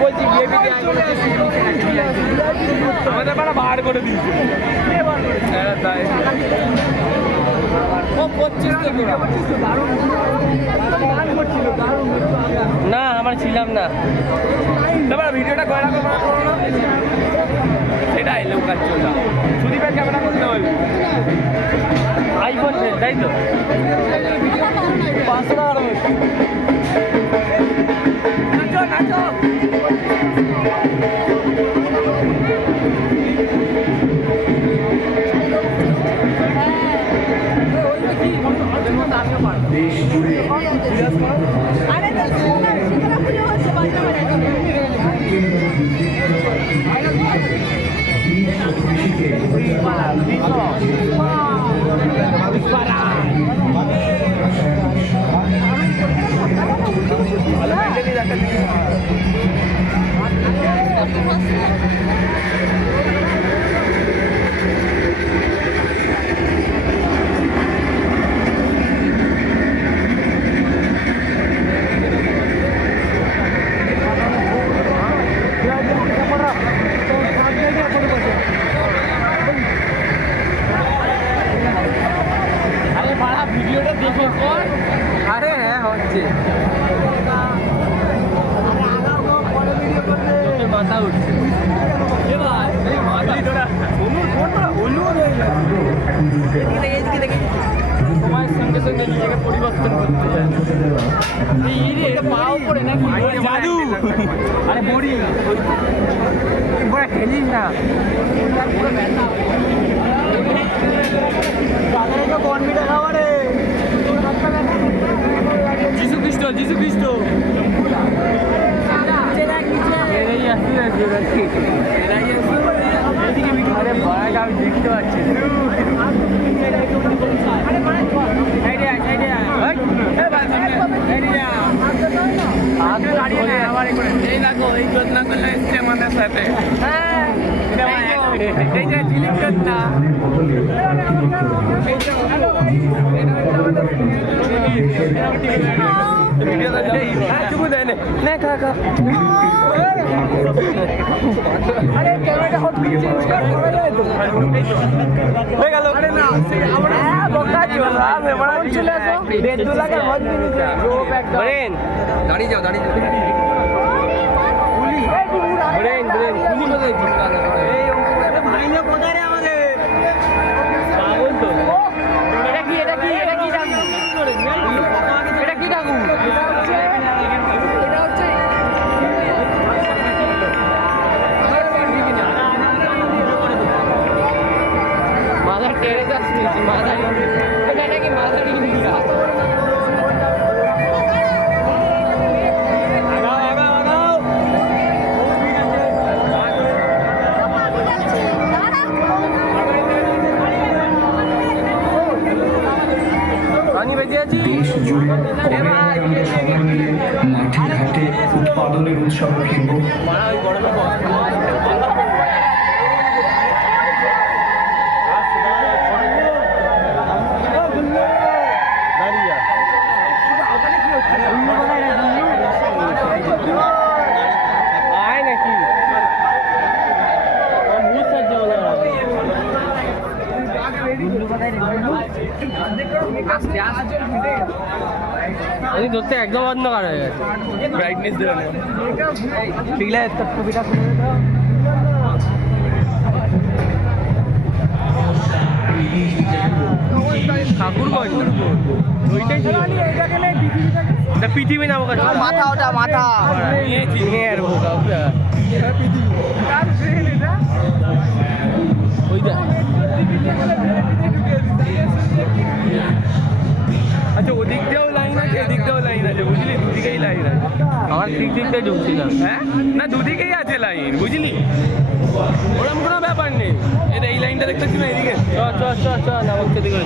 বলছি আমাদের পাড়া বার করে দিয়েছে না আমার ছিলাম না ভিডিওটা করে রাখো সেটাই লোকাল চলটা সুদীপের ক্যামেরা করতে হবে আইফোন তাই তো 500 টাকার নাচো নাচো দেশ জুড়ে ভিডিওটা দেখে পর আরে হ্যাঁ হচ্ছে মাথা উঠছে সময়ের সঙ্গে সঙ্গে নিজেকে পরিবর্তন করতে চায় পাও করে না জাদু আরে বড়ি খেলিস না পুরো ব্যথা বনবিটা খাবারে যিশু খ্রিস্ট আরে ভয় আমি দেখতে পাচ্ছি আমাদের সাথে এই যে ঝিলিক না দাঁড়িয়ে যাও দেশ জুড়ে মাঠে ঘাটে উৎপাদনের উৎসব ফিরব ধরতে একদম অন্ধকার হয়ে গেছে ব্রাইটনেস দেবে না পিগলা একটা ছবিটা খুলে দাও ঠাকুরগঞ্জ ওইটাই ছিল পৃথিবী নাম মাথা ওটা মাথা ওইটা আচ্ছা ওদিক দিয়েও লাইন আছে এদিক দিয়েও লাইন আছে বুঝলি দুদিকেই লাইন আছে আমার ঠিক দিকটাই ঢুকছিলাম হ্যাঁ না দুদিকেই আছে লাইন বুঝলি ওরকম কোনো ব্যাপার নেই এই লাইনটা দেখতে পাচ্ছি না এদিকে চ চ চ চ না দিকে